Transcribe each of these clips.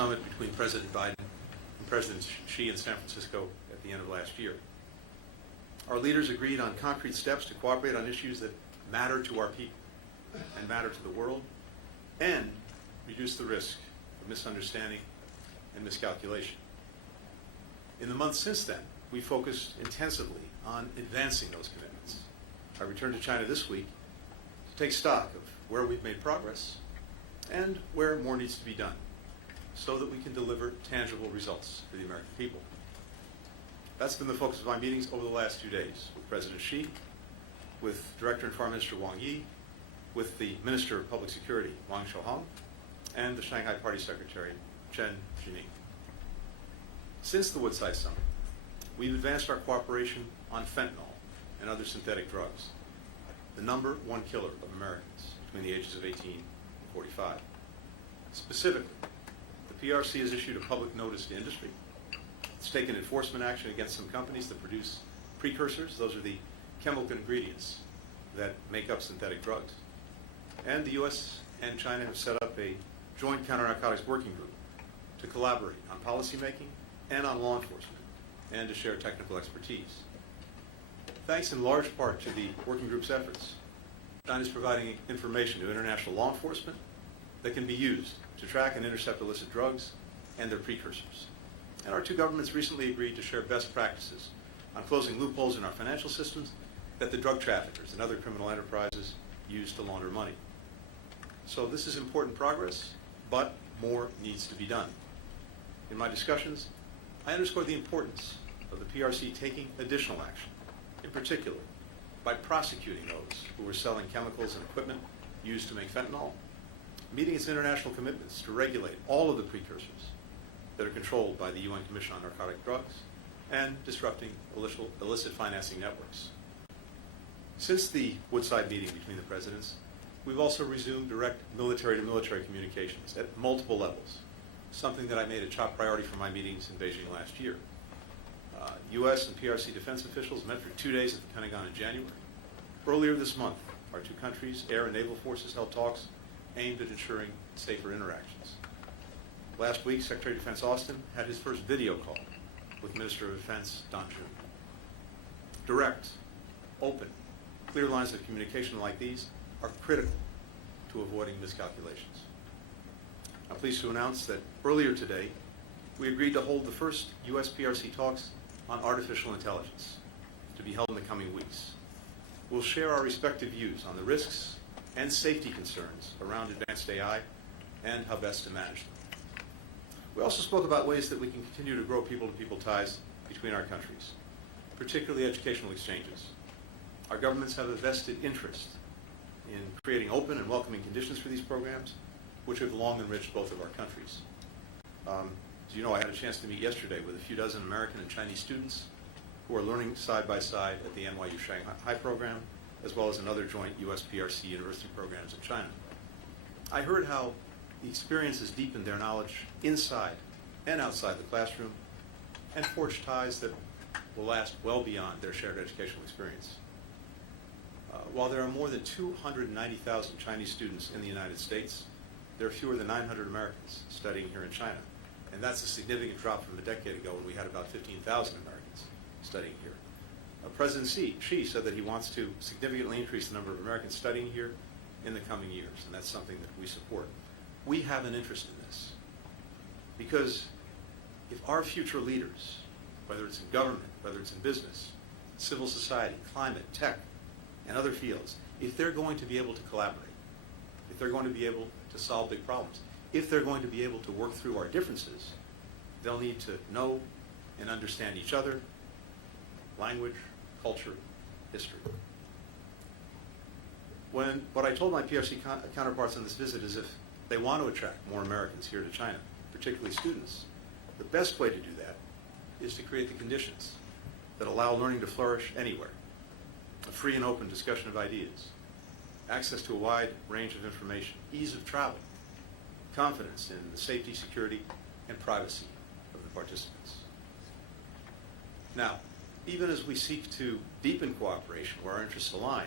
summit between President Biden and President Xi in San Francisco at the end of last year. Our leaders agreed on concrete steps to cooperate on issues that matter to our people and matter to the world, and reduce the risk of misunderstanding and miscalculation. In the months since then, we focused intensively on advancing those commitments. I returned to China this week to take stock of where we've made progress and where more needs to be done so that we can deliver tangible results for the American people. That's been the focus of my meetings over the last 2 days with President Xi, with Director and Foreign Minister Wang Yi, with the Minister of Public Security, Wang Shouhong, and the Shanghai Party Secretary, Chen Jining. Since the Woodside Summit, we've advanced our cooperation on fentanyl and other synthetic drugs, the number one killer of Americans between the ages of 18 and 45. Specifically, the PRC has issued a public notice to industry. It's taken enforcement action against some companies that produce precursors. Those are the chemical ingredients that make up synthetic drugs. And the U.S. and China have set up a joint counter-narcotics working group to collaborate on policymaking and on law enforcement, and to share technical expertise. Thanks in large part to the working group's efforts, China is providing information to international law enforcement that can be used to track and intercept illicit drugs and their precursors. And our two governments recently agreed to share best practices on closing loopholes in our financial systems that the drug traffickers and other criminal enterprises use to launder money. So this is important progress, but more needs to be done. In my discussions, I underscored the importance of the PRC taking additional action, in particular by prosecuting those who were selling chemicals and equipment used to make fentanyl, meeting its international commitments to regulate all of the precursors that are controlled by the UN Commission on Narcotic Drugs, and disrupting illicit financing networks. Since the Woodside meeting between the presidents, we've also resumed direct military-to-military communications at multiple levels, something that I made a top priority for my meetings in Beijing last year. U.S. and PRC defense officials met for 2 days at the Pentagon in January. Earlier this month, our two countries' air and naval forces held talks aimed at ensuring safer interactions. Last week, Secretary of Defense Austin had his first video call with Minister of Defense Don June. Direct, open, clear lines of communication like these are critical to avoiding miscalculations. I'm pleased to announce that earlier today, we agreed to hold the first U.S. PRC talks on artificial intelligence to be held in the coming weeks. We'll share our respective views on the risks and safety concerns around advanced AI and how best to manage them. We also spoke about ways that we can continue to grow people-to-people ties between our countries, particularly educational exchanges. Our governments have a vested interest in creating open and welcoming conditions for these programs, which have long enriched both of our countries. As you know, I had a chance to meet yesterday with a few dozen American and Chinese students who are learning side by side at the NYU Shanghai program, as well as in other joint U.S. PRC university programs in China. I heard how the experience has deepened their knowledge inside and outside the classroom and forged ties that will last well beyond their shared educational experience. While there are more than 290,000 Chinese students in the United States, there are fewer than 900 Americans studying here in China. And that's a significant drop from a decade ago when we had about 15,000 Americans studying here. President Xi said that he wants to significantly increase the number of Americans studying here in the coming years, and that's something that we support. We have an interest in this because if our future leaders, whether it's in government, whether it's in business, civil society, climate, tech, and other fields, if they're going to be able to collaborate, if they're going to be able to solve big problems, if they're going to be able to work through our differences, they'll need to know and understand each other, language, culture, history. What I told my PRC counterparts on this visit is if they want to attract more Americans here to China, particularly students, the best way to do that is to create the conditions that allow learning to flourish anywhere. A free and open discussion of ideas, access to a wide range of information, ease of travel, confidence in the safety, security, and privacy of the participants. Now, even as we seek to deepen cooperation where our interests align,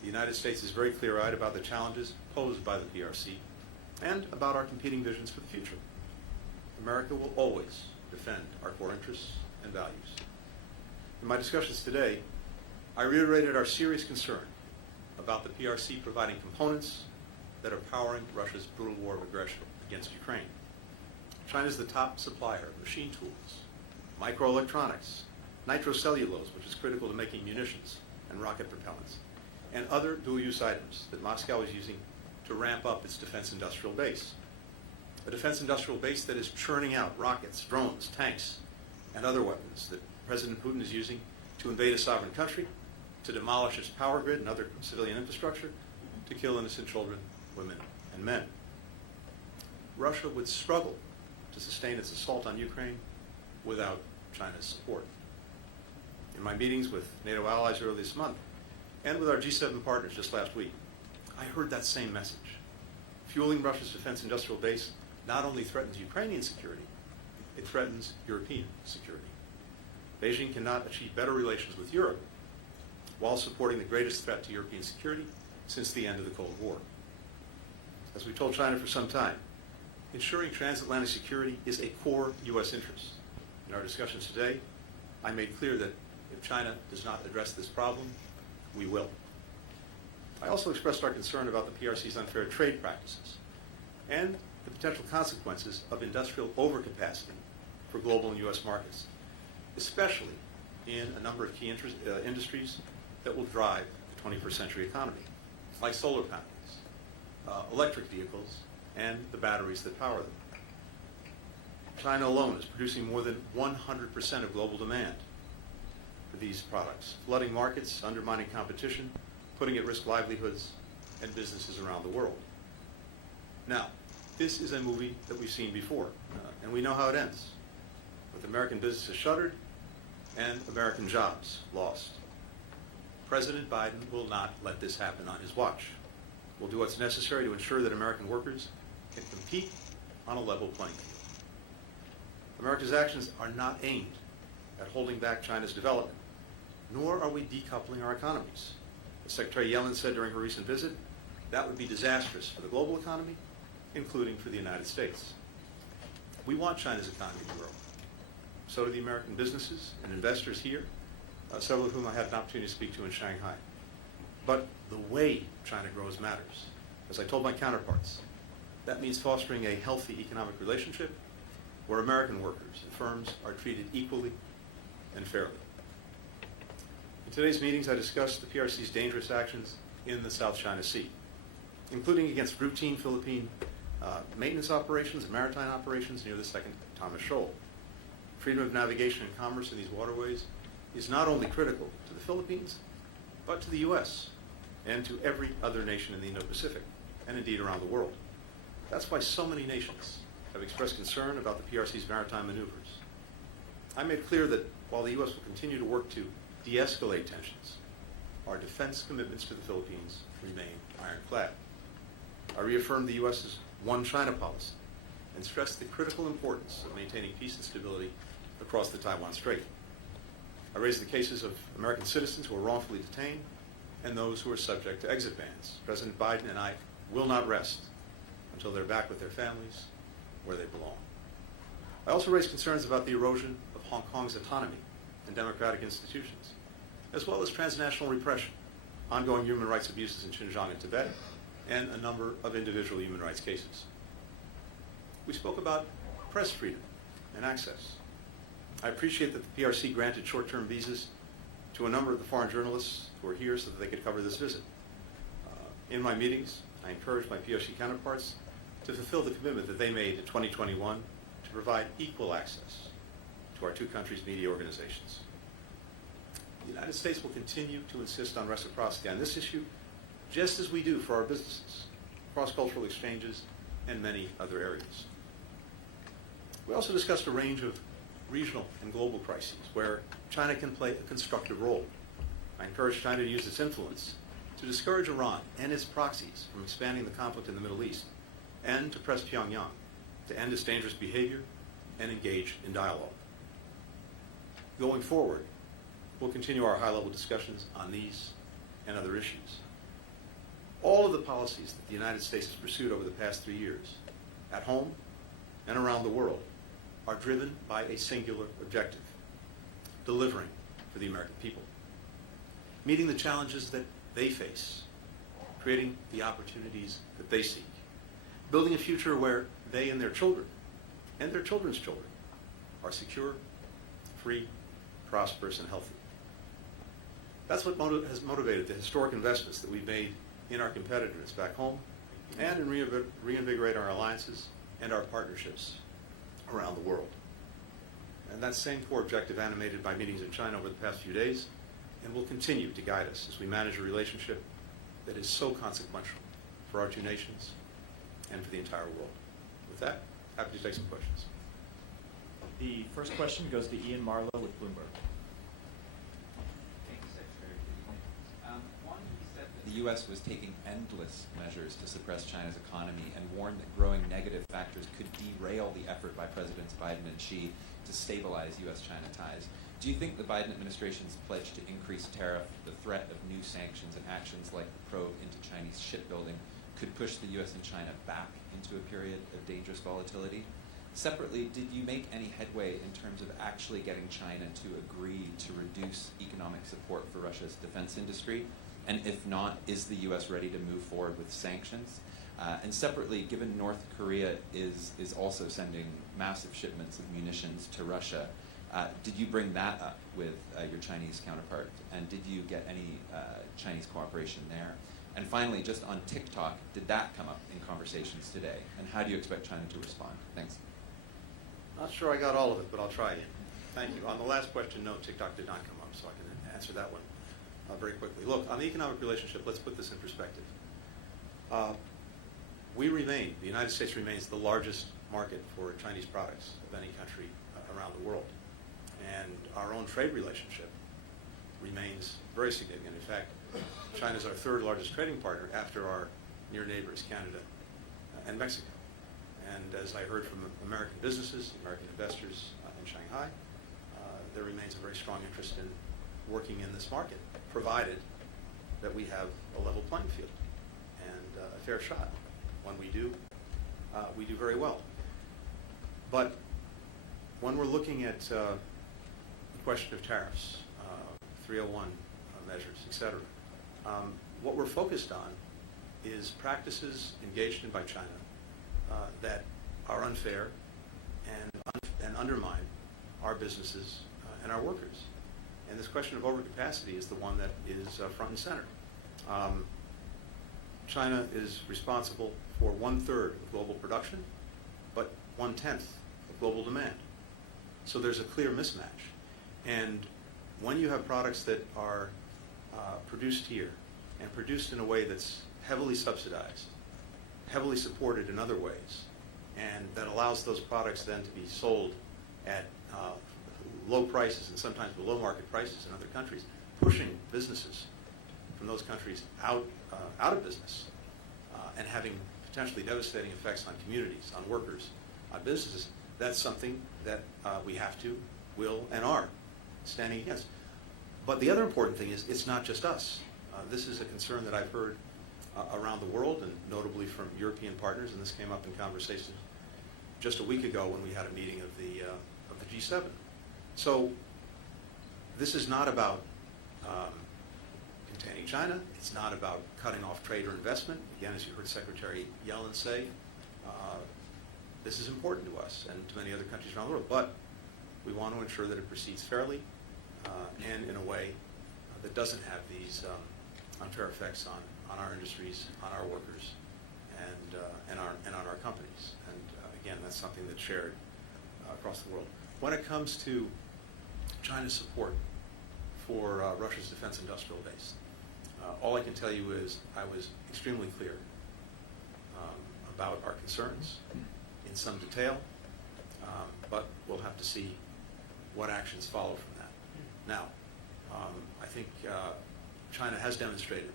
the United States is very clear-eyed about the challenges posed by the PRC and about our competing visions for the future. America will always defend our core interests and values. In my discussions today, I reiterated our serious concern about the PRC providing components that are powering Russia's brutal war of aggression against Ukraine. China is the top supplier of machine tools, microelectronics, nitrocellulose, which is critical to making munitions and rocket propellants, and other dual-use items that Moscow is using to ramp up its defense industrial base. A defense industrial base that is churning out rockets, drones, tanks, and other weapons that President Putin is using to invade a sovereign country, to demolish its power grid and other civilian infrastructure, to kill innocent children, women, and men. Russia would struggle to sustain its assault on Ukraine without China's support. In my meetings with NATO allies earlier this month, and with our G7 partners just last week, I heard that same message. Fueling Russia's defense industrial base not only threatens Ukrainian security, it threatens European security. Beijing cannot achieve better relations with Europe while supporting the greatest threat to European security since the end of the Cold War. As we told China for some time, ensuring transatlantic security is a core U.S. interest. In our discussions today, I made clear that if China does not address this problem, we will. I also expressed our concern about the PRC's unfair trade practices and the potential consequences of industrial overcapacity for global and U.S. markets, especially in a number of key industries that will drive the 21st century economy, like solar panels, electric vehicles, and the batteries that power them. China alone is producing more than 100% of global demand for these products, flooding markets, undermining competition, putting at risk livelihoods and businesses around the world. Now, this is a movie that we've seen before, and we know how it ends, with American businesses shuttered and American jobs lost. President Biden will not let this happen on his watch. We'll do what's necessary to ensure that American workers can compete on a level playing field. America's actions are not aimed at holding back China's development, nor are we decoupling our economies. As Secretary Yellen said during her recent visit, that would be disastrous for the global economy, including for the United States. We want China's economy to grow. So do the American businesses and investors here, several of whom I had an opportunity to speak to in Shanghai. But the way China grows matters. As I told my counterparts, that means fostering a healthy economic relationship where American workers and firms are treated equally and fairly. In today's meetings, I discussed the PRC's dangerous actions in the South China Sea, including against routine Philippine maintenance operations and maritime operations near the second Thomas Shoal. Freedom of navigation and commerce in these waterways is not only critical to the Philippines, but to the U.S. and to every other nation in the Indo-Pacific, and indeed around the world. That's why so many nations have expressed concern about the PRC's maritime maneuvers. I made clear that while the U.S. will continue to work to de-escalate tensions, our defense commitments to the Philippines remain ironclad. I reaffirmed the U.S.'s One China policy and stressed the critical importance of maintaining peace and stability across the Taiwan Strait. I raised the cases of American citizens who are wrongfully detained and those who are subject to exit bans. President Biden and I will not rest until they're back with their families where they belong. I also raised concerns about the erosion of Hong Kong's autonomy and democratic institutions, as well as transnational repression, ongoing human rights abuses in Xinjiang and Tibet, and a number of individual human rights cases. We spoke about press freedom and access. I appreciate that the PRC granted short-term visas to a number of the foreign journalists who are here so that they could cover this visit. In my meetings, I encouraged my PRC counterparts to fulfill the commitment that they made in 2021 to provide equal access to our two countries' media organizations. The United States will continue to insist on reciprocity on this issue, just as we do for our businesses, cross-cultural exchanges, and many other areas. We also discussed a range of regional and global crises where China can play a constructive role. I encourage China to use its influence to discourage Iran and its proxies from expanding the conflict in the Middle East, and to press Pyongyang to end its dangerous behavior and engage in dialogue. Going forward, we'll continue our high-level discussions on these and other issues. All of the policies that the United States has pursued over the past 3 years, at home and around the world, are driven by a singular objective: delivering for the American people, meeting the challenges that they face, creating the opportunities that they seek, building a future where they and their children and their children's children are secure, free, prosperous, and healthy. That's what has motivated the historic investments that we've made in our competitiveness back home and in reinvigorate our alliances and our partnerships around the world. And that same core objective animated my meetings in China over the past few days and will continue to guide us as we manage a relationship that is so consequential for our two nations and for the entire world. With that, happy to take some questions. The first question goes to Ian Marlowe with Bloomberg. Thank you, Secretary. One, he said that the U.S. was taking endless measures to suppress China's economy and warned that growing negative factors could derail the effort by Presidents Biden and Xi to stabilize U.S.-China ties. Do you think the Biden administration's pledge to increase tariff, the threat of new sanctions, and actions like the probe into Chinese shipbuilding could push the U.S. and China back into a period of dangerous volatility? Separately, did you make any headway in terms of actually getting China to agree to reduce economic support for Russia's defense industry? And if not, is the U.S. ready to move forward with sanctions? And separately, given North Korea is also sending massive shipments of munitions to Russia, did you bring that up with your Chinese counterpart? And did you get any Chinese cooperation there? And finally, just on TikTok, did that come up in conversations today? And how do you expect China to respond? Thanks. Not sure I got all of it, but I'll try again. Thank you. On the last question, no, TikTok did not come up, so I can answer that one very quickly. Look, on the economic relationship, let's put this in perspective. The United States remains the largest market for Chinese products of any country around the world. And our own trade relationship remains very significant. In fact, China is our third largest trading partner after our near neighbors, Canada and Mexico. And as I heard from American businesses, American investors in Shanghai, there remains a very strong interest in working in this market, provided that we have a level playing field and a fair shot. When we do very well. But when we're looking at the question of tariffs, 301 measures, et cetera, what we're focused on is practices engaged in by China that are unfair and undermine our businesses and our workers. And this question of overcapacity is the one that is front and center. China is responsible for 1/3 of global production, but 1/10 of global demand. So there's a clear mismatch. And when you have products that are produced here and produced in a way that's heavily subsidized, heavily supported in other ways, and that allows those products then to be sold at low prices and sometimes below market prices in other countries, pushing businesses from those countries out of business and having potentially devastating effects on communities, on workers, on businesses, that's something that we have to, will, and are standing against. But the other important thing is it's not just us. This is a concern that I've heard around the world, and notably from European partners, and this came up in conversation just a week ago when we had a meeting of the G7. So this is not about containing China. It's not about cutting off trade or investment. Again, as you heard Secretary Yellen say, this is important to us and to many other countries around the world. But we want to ensure that it proceeds fairly and in a way that doesn't have these unfair effects on our industries, on our workers, and on our companies. And again, that's something that's shared across the world. When it comes to China's support for Russia's defense industrial base, all I can tell you is I was extremely clear about our concerns in some detail, but we'll have to see what actions follow from that. Now, I think China has demonstrated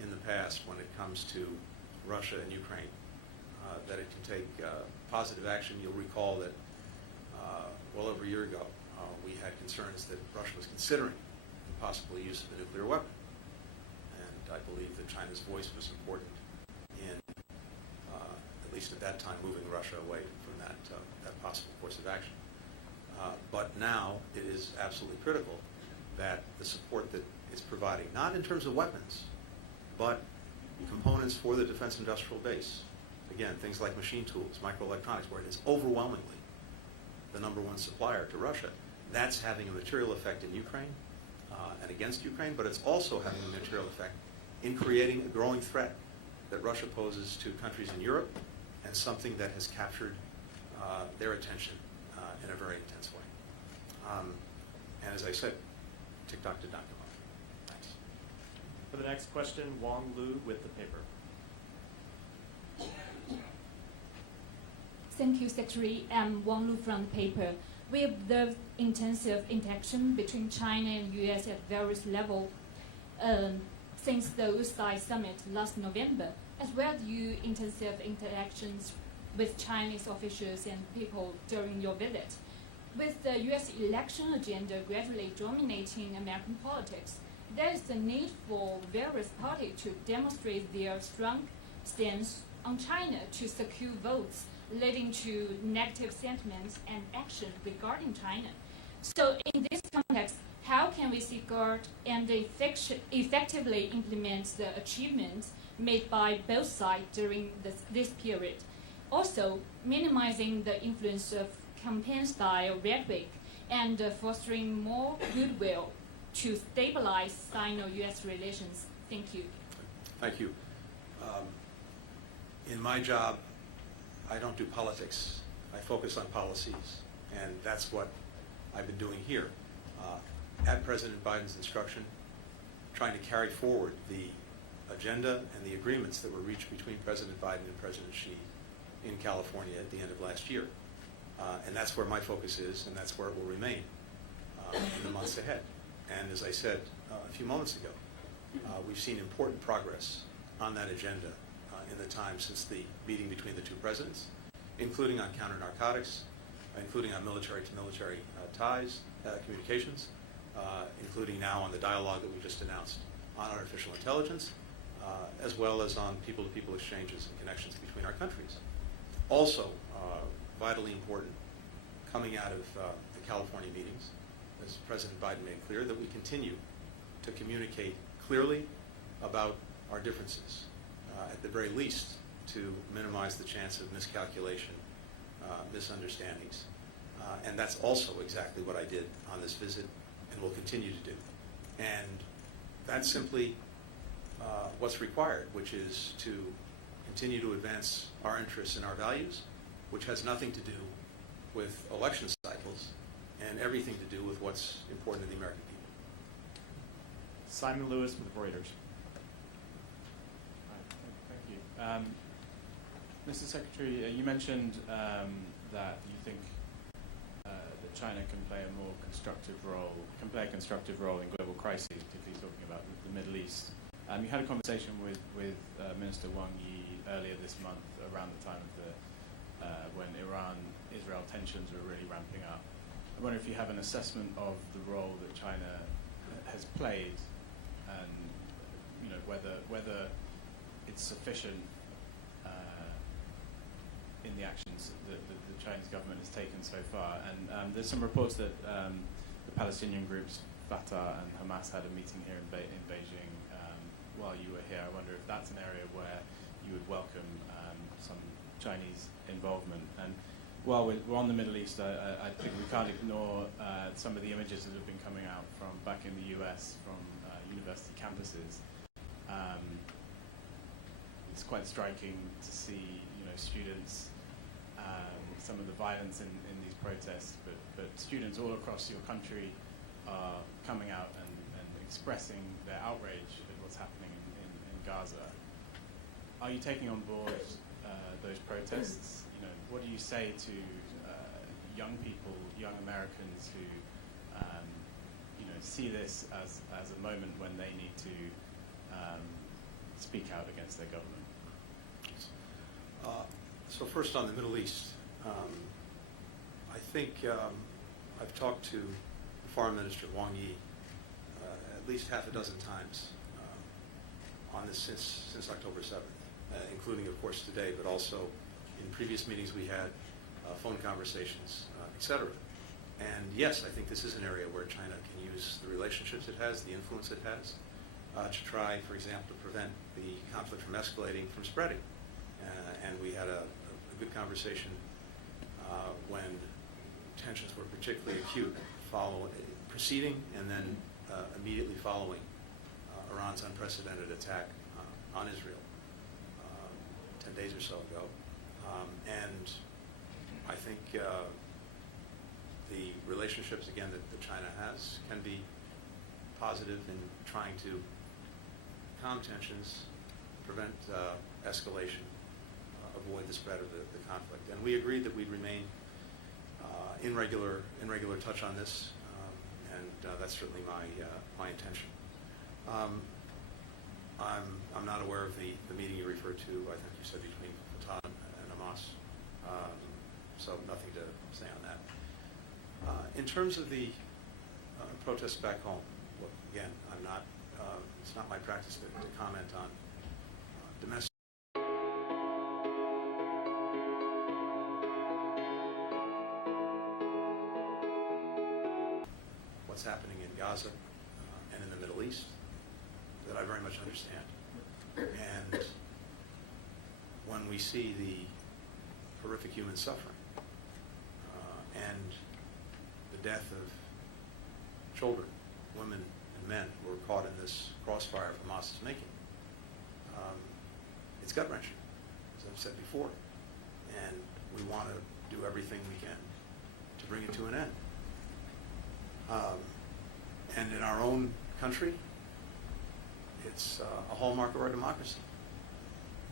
in the past when it comes to Russia and Ukraine that it can take positive action. You'll recall that well over a year ago, we had concerns that Russia was considering the possible use of a nuclear weapon. And I believe that China's voice was important in at least at that time, moving Russia away from that possible course of action. But now it is absolutely critical that the support that it's providing, not in terms of weapons, but components for the defense industrial base. Again, things like machine tools, microelectronics, where it is overwhelmingly the #1 supplier to Russia. That's having a material effect in Ukraine and against Ukraine, but it's also having a material effect in creating a growing threat that Russia poses to countries in Europe, and something that has captured their attention in a very intense way. And as I said, TikTok did not come up. Thanks. For the next question, Wong Lu with the paper. Thank you, Secretary. I'm Wang Lu from the paper. We observed intensive interaction between China and U.S. at various levels since the USI summit last November, as well as intensive interactions with Chinese officials and people during your visit. With the U.S. election agenda gradually dominating American politics, there is the need for various parties to demonstrate their strong stance on China to secure votes, leading to negative sentiments and action regarding China. So in this context, how can we safeguard and effectively implement the achievements made by both sides during this period? Also, minimizing the influence of campaign-style rhetoric and fostering more goodwill to stabilize Sino-U.S. relations. Thank you. Thank you. In my job, I don't do politics. I focus on policies, and that's what I've been doing here. At President Biden's instruction, trying to carry forward the agenda and the agreements that were reached between President Biden and President Xi in California at the end of last year. And that's where my focus is, and that's where it will remain in the months ahead. And as I said a few moments ago, we've seen important progress on that agenda in the time since the meeting between the two presidents, including on counter-narcotics, including on military-to-military ties, communications, including now on the dialogue that we just announced on artificial intelligence, as well as on people-to-people exchanges and connections between our countries. Also, vitally important, coming out of the California meetings, as President Biden made clear, that we continue to communicate clearly about our differences, at the very least to minimize the chance of miscalculation, misunderstandings. And that's also exactly what I did on this visit and will continue to do. And that's simply what's required, which is to continue to advance our interests and our values, which has nothing to do with election cycles and everything to do with what's important to the American people. Simon Lewis with Reuters. Thank you. Mr. Secretary, you mentioned that you think that China can play a more constructive role, in global crises, particularly talking about the Middle East. You had a conversation with Minister Wang Yi earlier this month around the time of when Iran-Israel tensions were really ramping up. I wonder if you have an assessment of the role that China has played, and whether it's sufficient in the actions that the Chinese government has taken so far. And there's some reports that the Palestinian groups Fatah and Hamas had a meeting here in Beijing while you were here. I wonder if that's an area where you would welcome some Chinese involvement. And while we're on the Middle East, I think we can't ignore some of the images that have been coming out from back in the US from university campuses. It's quite striking to see, students, some of the violence in these protests, but students all across your country are coming out and expressing their outrage at what's happening in Gaza. Are you taking on board those protests? What do you say to young people, young Americans who see this as a moment when they need to speak out against their government? So first on the Middle East, I think I've talked to Foreign Minister Wang Yi at least half a dozen times on this since October 7th, including, of course, today, but also In previous meetings, we had phone conversations, etc. And yes, I think this is an area where China can use the relationships it has, the influence it has, to try, for example, to prevent the conflict from escalating, from spreading. And we had a good conversation when tensions were particularly acute, preceding and then immediately following Iran's unprecedented attack on Israel 10 days or so ago. And I think the relationships, again, that China has can be positive in trying to calm tensions, prevent escalation, avoid the spread of the conflict. And we agreed that we'd remain in regular touch on this, and that's certainly my intention. I'm not aware of the meeting you referred to. I think you said between Fatah and Hamas, so nothing to say on that. In terms of the protests back home, look, again, I'm not. It's not my practice to comment on domestic. What's happening in Gaza and in the Middle East that I very much understand. And when we see the horrific human suffering and the death of children, women, and men who are caught in this crossfire Hamas is making, it's gut-wrenching, as I've said before. And we want to do everything we can to bring it to an end. And in our own country, it's a hallmark of our democracy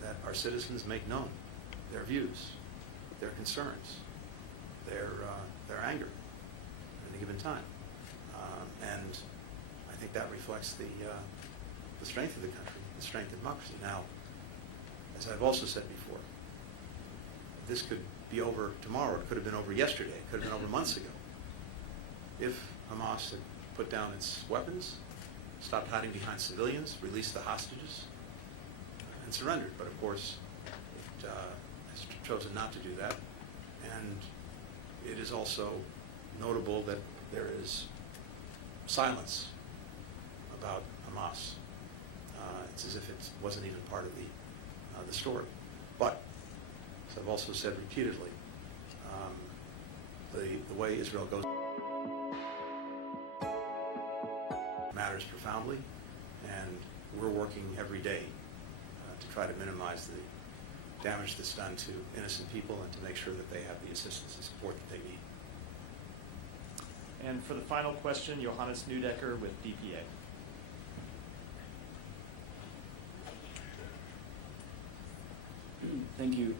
that our citizens make known their views, their concerns, their anger at any given time. And I think that reflects the strength of the country, the strength of democracy. Now, as I've also said before, this could be over tomorrow. It could have been over yesterday. It could have been over months ago. If Hamas had put down its weapons, stopped hiding behind civilians, released the hostages, and surrendered. But of course, it has chosen not to do that. And it is also notable that there is silence about Hamas. It's as if it wasn't even part of the story. But, as I've also said repeatedly, the way Israel goes matters profoundly, and we're working every day to try to minimize the damage that's done to innocent people and to make sure that they have the assistance and support that they need. And for the final question, Johannes Neudecker with DPA. Thank you.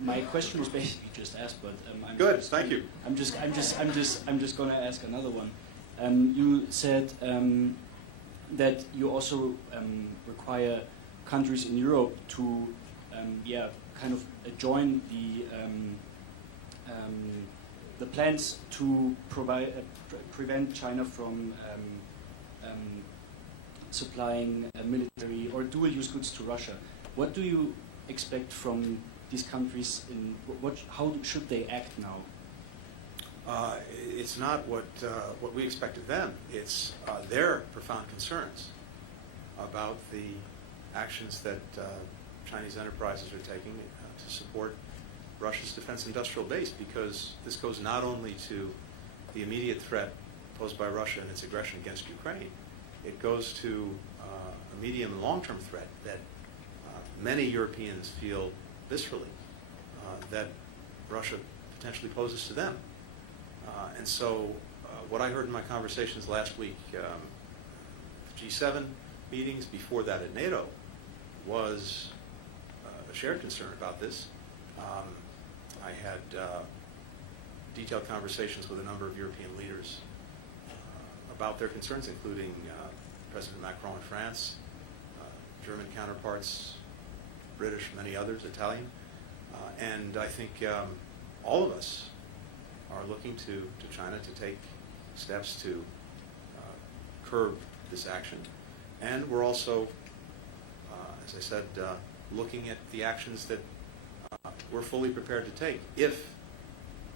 My question was basically just asked, but I'm Good, just, thank you. I'm just going to ask another one. You said that you also require countries in Europe to, kind of join the plans to prevent China from supplying military or dual-use goods to Russia. What do you expect from these countries? How should they act now? It's not what we expect of them. It's their profound concerns about the actions that Chinese enterprises are taking to support Russia's defense industrial base, because this goes not only to the immediate threat posed by Russia and its aggression against Ukraine, it goes to a medium and long-term threat that many Europeans feel viscerally that Russia potentially poses to them. And so what I heard in my conversations last week, G7 meetings, before that at NATO, was a shared concern about this. I had detailed conversations with a number of European leaders about their concerns, including President Macron in France, German counterparts, British, many others, Italian. And I think all of us are looking to China to take steps to curb this action. And we're also, as I said, looking at the actions that we're fully prepared to take if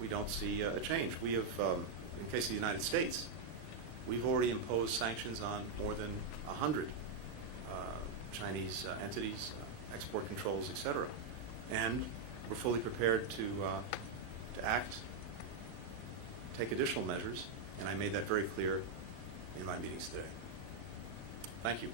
we don't see a change. We have, in the case of the United States, we've already imposed sanctions on more than 100 Chinese entities, export controls, etc. And we're fully prepared to act, take additional measures, and I made that very clear in my meetings today. Thank you.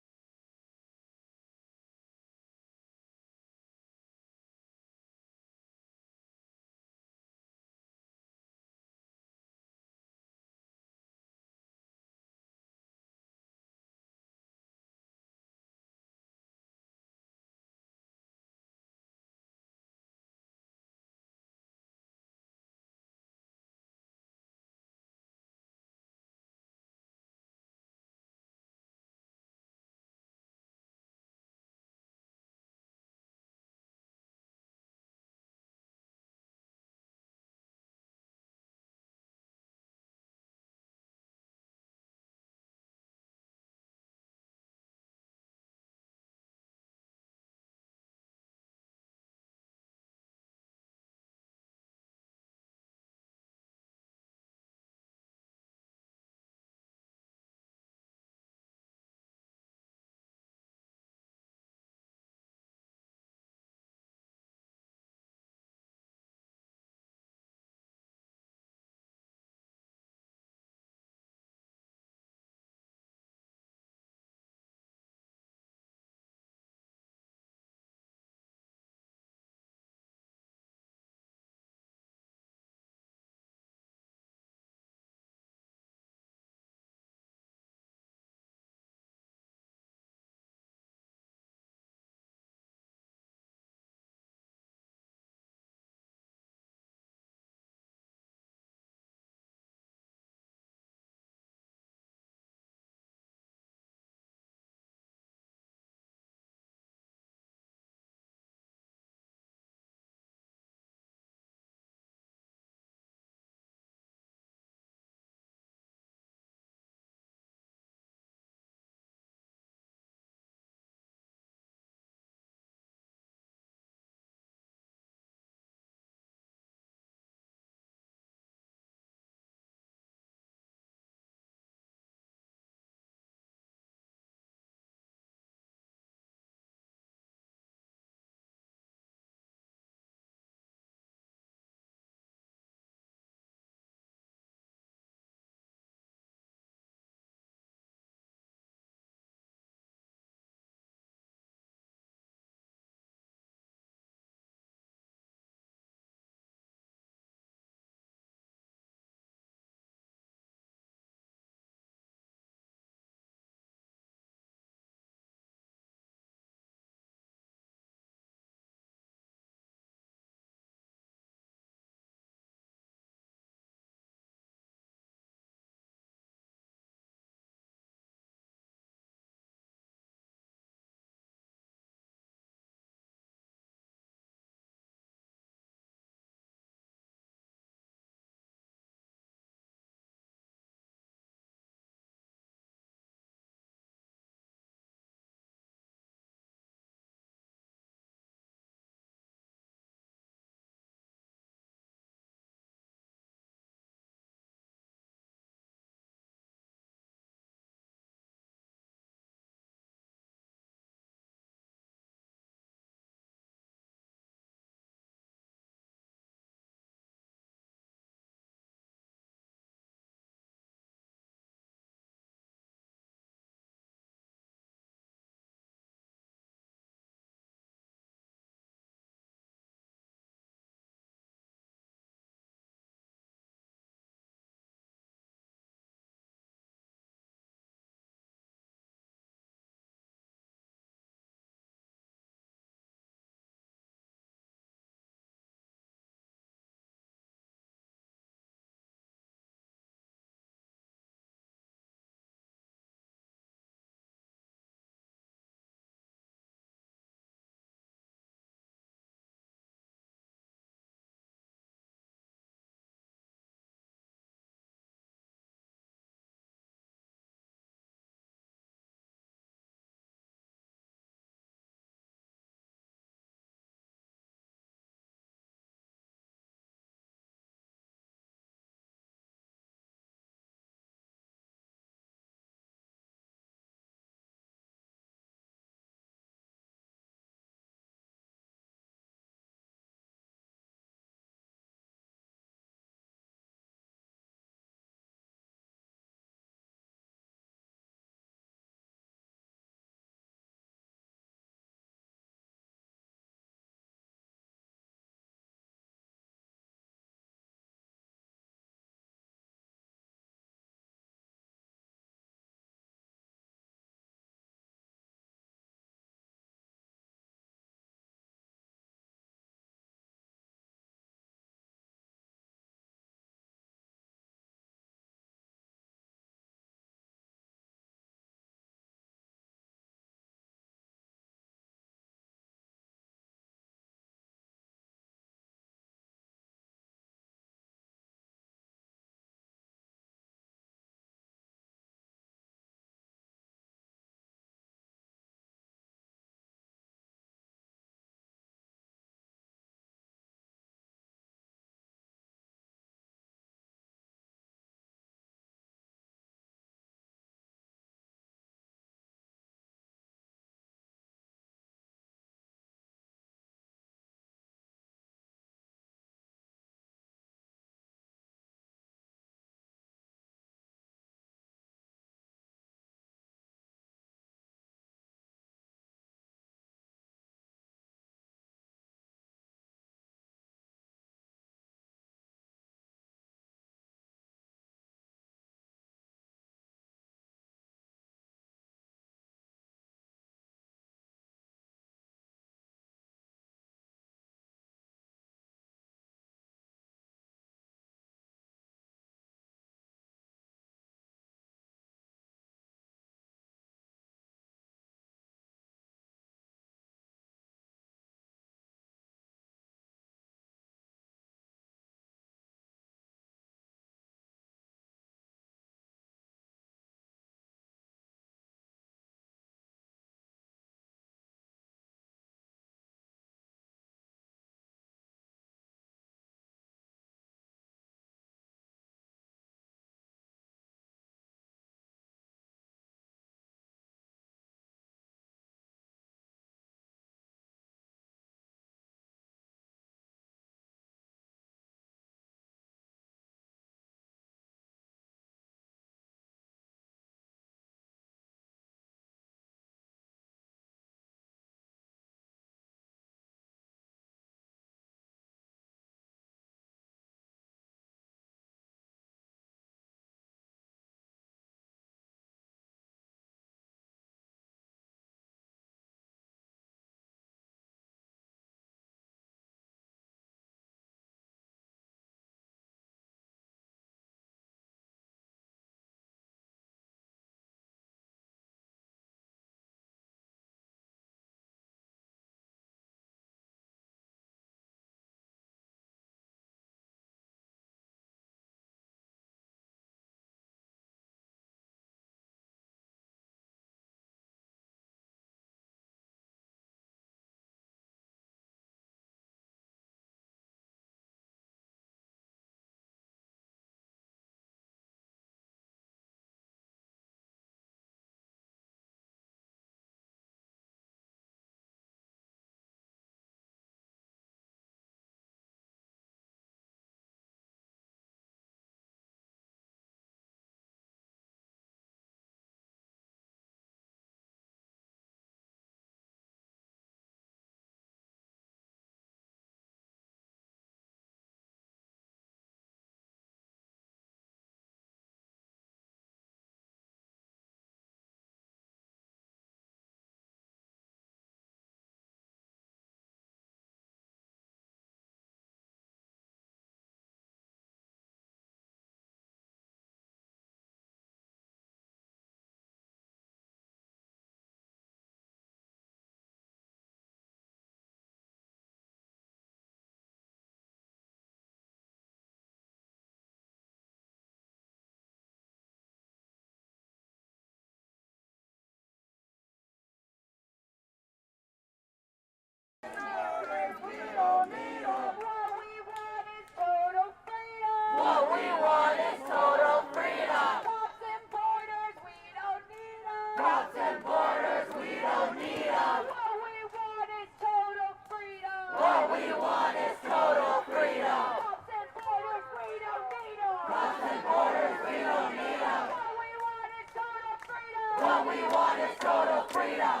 we want is total freedom.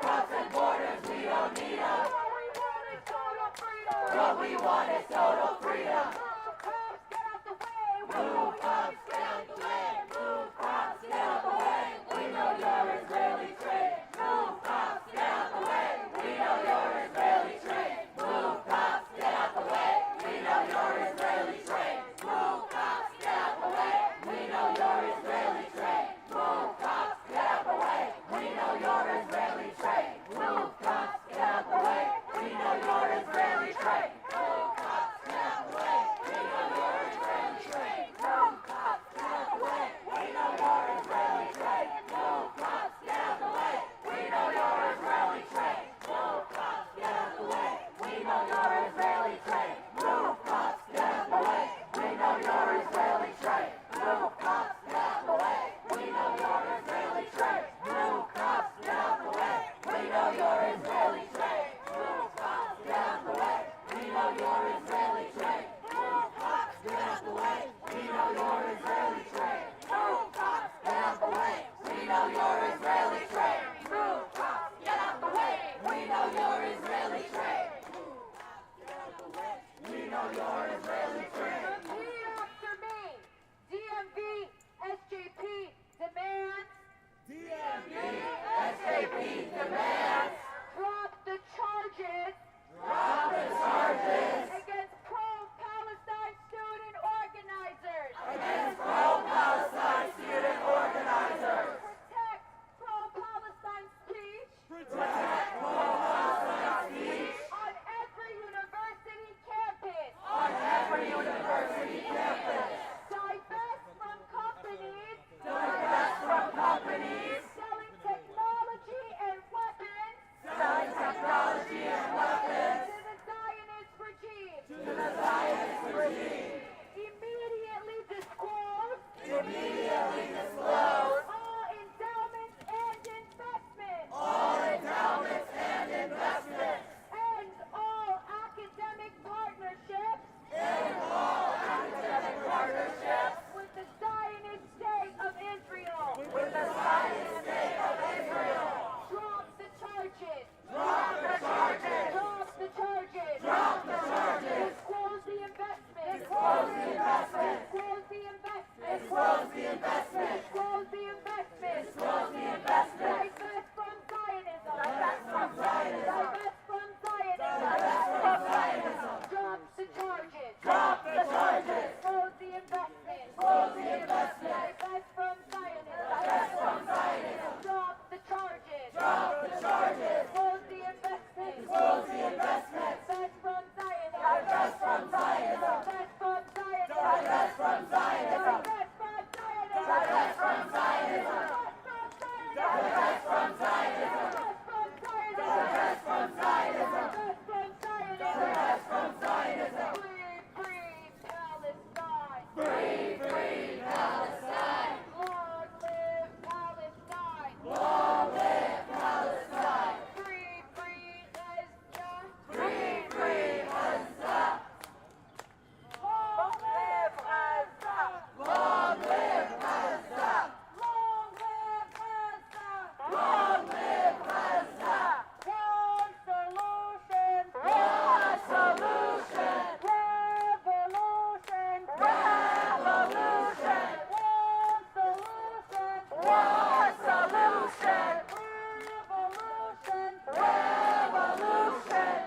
Cross and borders, we don't need them. What we want is total freedom. What we want is total freedom. Move cops, get out the way. Move cops, get out the way. Move cops, get out the way. We know you're Israeli trade. Move cops, get out the way. We know you're Israeli trade. Move cops, get out the way. We know you're Israeli trade. Move cops, get out the way. We know you're Israeli trade. Move cops, get out the way. We know you're Israeli trade. Move cops, get out the way. We know you're Israeli trade. Move cops, get out the way. We know you're Israeli trade. Move cops, get out the way. We know you're Israeli trade. Move cops, get out the way. We know you're Israeli trade. Move cops, get out the way. We know you're Israeli trade. Move cops, get out the way. We know you're Israeli trade. Move cops, get out the way. We know you're Israeli trade. Move cops, get out the way. We know you're Israeli trade. Move cops, get out the way. We know you're Israeli trade. Move cops, get out the way. We know you're Israeli trade. Move cops, get out the way. We know you're Israeli trade. Move cops, get out the way. We know you're Israeli trade. We know you're Israeli trade. Repeat after me. DMV, SJP demands. DMV, SJP demands. Drop the charges. Drop the charges. Against pro-Palestine student organizers. Against pro-Palestine student organizers. Protect pro-Palestine speech. Protect pro-Palestine speech. On every university campus. On every university campus. Divest from companies. Divest from companies. Selling technology and weapons. Selling technology and weapons. To the Zionist regime. To the Zionist regime. Immediately disclose. Immediately disclose. All endowments and investments. All endowments and investments. End all academic partnerships. End all academic partnerships. With the Zionist state of Israel. With the Zionist state of Israel. Drop the charges. Drop the charges. Drop the charges. Drop the charges. Disclose the investment. Disclose the investment. Disclose the investment. Disclose the investment. Disclose the investment. Disclose the investment. Divest from Zionism. Divest from Zionism. Divest from Zionism. Divest from Zionism. Drop the charges. Drop the charges. Disclose the investment. Disclose the investment. Divest from Zionism. Divest from Zionism. Drop the charges. Drop the charges. Disclose the investment. Disclose the investment. Divest from Zionism. Divest from Zionism. Divest from Zionism. Divest from Zionism. Divest from Zionism. Divest from Zionism. Divest from Zionism. Divest from Zionism. Divest from Zionism. Divest from Zionism. Free, free Palestine. Free, free Palestine. Long live Palestine. Long live Palestine. Free, free Gaza. Free, free Gaza. Long live Gaza. Long live Gaza. Long live Gaza. Long live Gaza. One solution. One solution. Revolution. Revolution. One solution. One solution. Revolution. Revolution.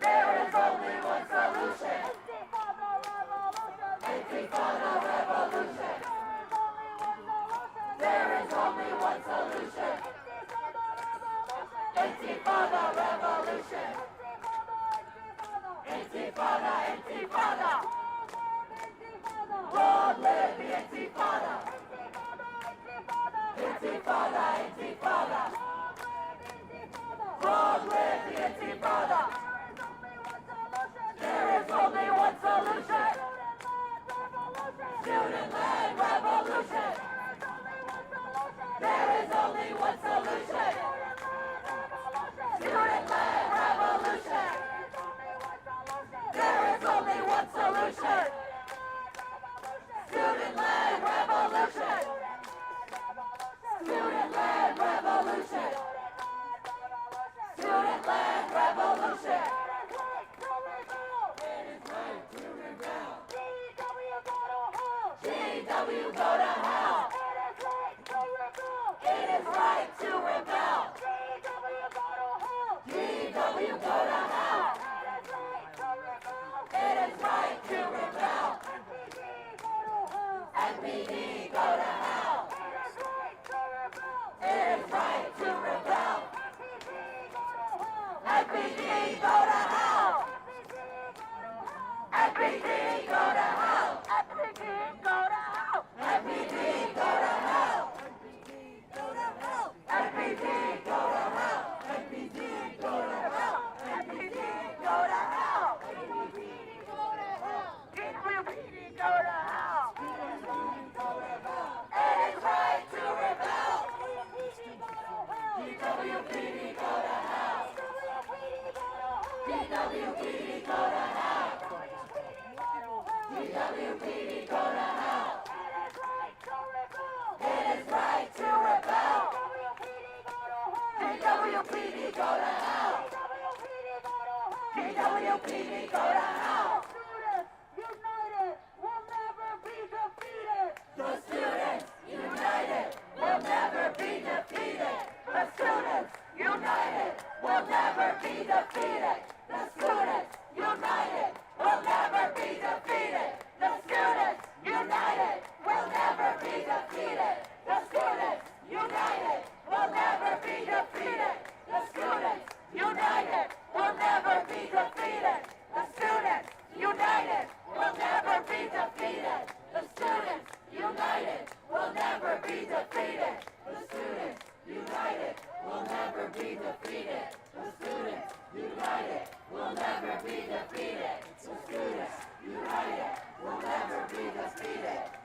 There is only one solution. Intifada revolution. There is only one solution. Intifada revolution. Intifada, intifada. Long live the intifada. NPD, go to hell. It is right to rebel. NPD, go to hell. NPD, go to hell. NPD, go to hell. NPD, go to hell. NPD, go to hell. NPD, go to hell. NPD, go to hell. NPD, go to hell. NPD, go to hell. It is right to rebel. DWPD, go to hell. DWPD, go to hell. DWPD, go to hell. It is right to rebel. DWPD, go to hell. DWPD, go to hell. Students united will never be defeated. The students united will never be defeated. The students united will never be defeated. The students united will never be defeated. The students united will never be defeated. The students united will never be defeated. The students united will never be defeated. The students united will never be defeated. The students united will never be defeated. The students united will never be defeated. The students united will never be defeated.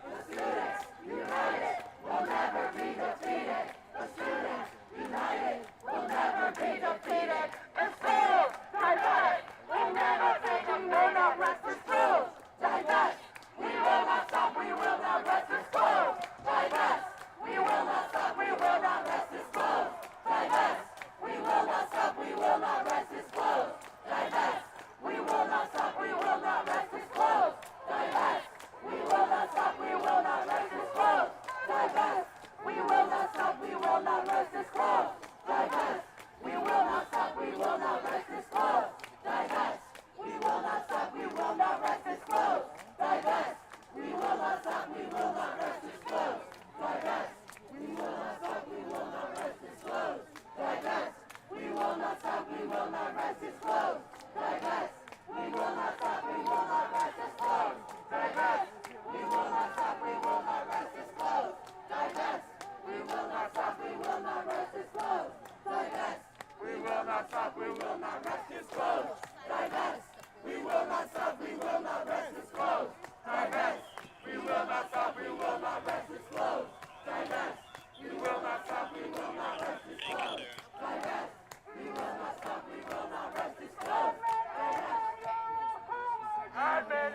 The students united will never be defeated. The students united will never be defeated. The schools divide. We never think we will not rest the schools. Divest. We will not stop. We will not rest the schools. Divest. We will not stop. We will not rest the schools. Divest. We will not stop. We will not rest the schools. Divest. We will not stop. We will not rest the schools. Divest. We will not stop. We will not rest the schools. Divest. We will not stop. We will not rest the schools. Divest. We will not stop. We will not rest the schools. Divest. We will not stop. We will not rest the schools. Divest. We will not stop. We will not rest the schools. Divest. We will not stop. We will not rest the schools. Divest. We will not stop. We will not rest the schools. Divest. We will not stop. We will not rest the schools. Divest. We will not stop. We will not rest the schools. Divest. We will not stop. We will not rest the schools. Divest. We will not stop. We will not rest the schools. Divest. We will not stop. We will not rest the schools. Divest.